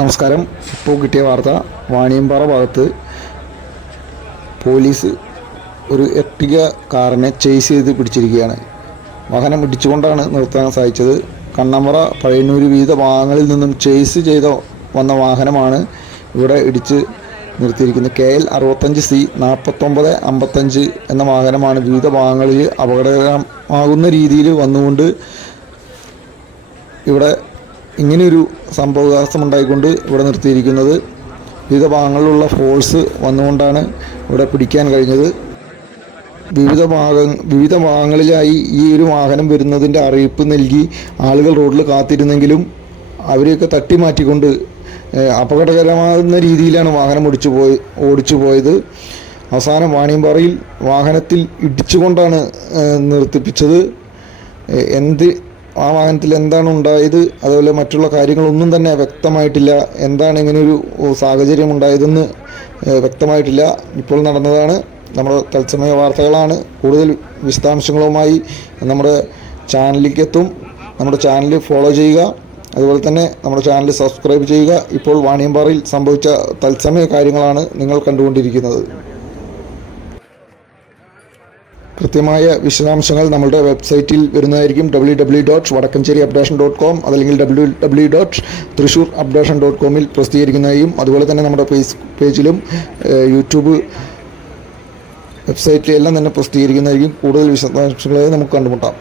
നമസ്കാരം. ഇപ്പോൾ കിട്ടിയ വാർത്ത, വാണിയമ്പാറ ഭാഗത്ത് പോലീസ് ഒരു എർട്ടിഗ കാറിനെ ചേസ് ചെയ്ത് പിടിച്ചിരിക്കുകയാണ്. വാഹനം ഇടിച്ചുകൊണ്ടാണ് നിർത്താൻ സാധിച്ചത്. കണ്ണമ്പ്ര പഴയന്നൂർ വിവിധ ഭാഗങ്ങളിൽ നിന്നും ചേസ് ചെയ്ത വന്ന വാഹനമാണ് ഇവിടെ ഇടിച്ച് നിർത്തിയിരിക്കുന്നത്. KL 65C 4955 എന്ന വാഹനമാണ് വിവിധ ഭാഗങ്ങളിൽ അപകടകരമാകുന്ന രീതിയിൽ വന്നുകൊണ്ട് ഇവിടെ ഇങ്ങനെയൊരു സംഭവവികാസമുണ്ടായിക്കൊണ്ട് ഇവിടെ നിർത്തിയിരിക്കുന്നത്. വിവിധ ഭാഗങ്ങളിലുള്ള ഫോഴ്സ് വന്നുകൊണ്ടാണ് ഇവിടെ പിടിക്കാൻ കഴിഞ്ഞത്. വിവിധ ഭാഗങ്ങളിലായി ഈ ഒരു വാഹനം വരുന്നതിൻ്റെ അറിയിപ്പ് നൽകി ആളുകൾ റോഡിൽ കാത്തിരുന്നെങ്കിലും അവരെയൊക്കെ തട്ടി മാറ്റിക്കൊണ്ട് അപകടകരമാകുന്ന രീതിയിലാണ് വാഹനം ഓടിച്ചു പോയത്. അവസാനം വാണിയമ്പാറയിൽ വാഹനത്തിൽ ഇടിച്ചുകൊണ്ടാണ് നിർത്തിപ്പിച്ചത്. ആ വാഹനത്തിൽ എന്താണ് ഉണ്ടായത്, അതുപോലെ മറ്റുള്ള കാര്യങ്ങളൊന്നും തന്നെ വ്യക്തമായിട്ടില്ല. എന്താണ് ഇങ്ങനെയൊരു സാഹചര്യം ഉണ്ടായതെന്ന് വ്യക്തമായിട്ടില്ല. ഇപ്പോൾ നടന്നതാണ്. നമ്മുടെ തത്സമയ വാർത്തകളാണ്. കൂടുതൽ വിശദാംശങ്ങളുമായി നമ്മുടെ ചാനലിലേക്ക് എത്തും. നമ്മുടെ ചാനൽ ഫോളോ ചെയ്യുക, അതുപോലെ തന്നെ നമ്മുടെ ചാനൽ സബ്സ്ക്രൈബ് ചെയ്യുക. ഇപ്പോൾ വാണിയമ്പാറയിൽ സംഭവിച്ച തത്സമയ കാര്യങ്ങളാണ് നിങ്ങൾ കണ്ടുകൊണ്ടിരിക്കുന്നത്. കൃത്യമായ വിശദാംശങ്ങൾ നമ്മുടെ വെബ്സൈറ്റിൽ വരുന്നതായിരിക്കും. www.vadakkanceri.com അതല്ലെങ്കിൽ www.thrissur.com പ്രസിദ്ധീകരിക്കുന്നതായും അതുപോലെ തന്നെ നമ്മുടെ ഫേസ്ബുക്ക് പേജിലും യൂട്യൂബ് വെബ്സൈറ്റിലെല്ലാം തന്നെ പ്രസിദ്ധീകരിക്കുന്നതായിരിക്കും. കൂടുതൽ വിശദാംശങ്ങളെ നമുക്ക് കണ്ടുമുട്ടാം.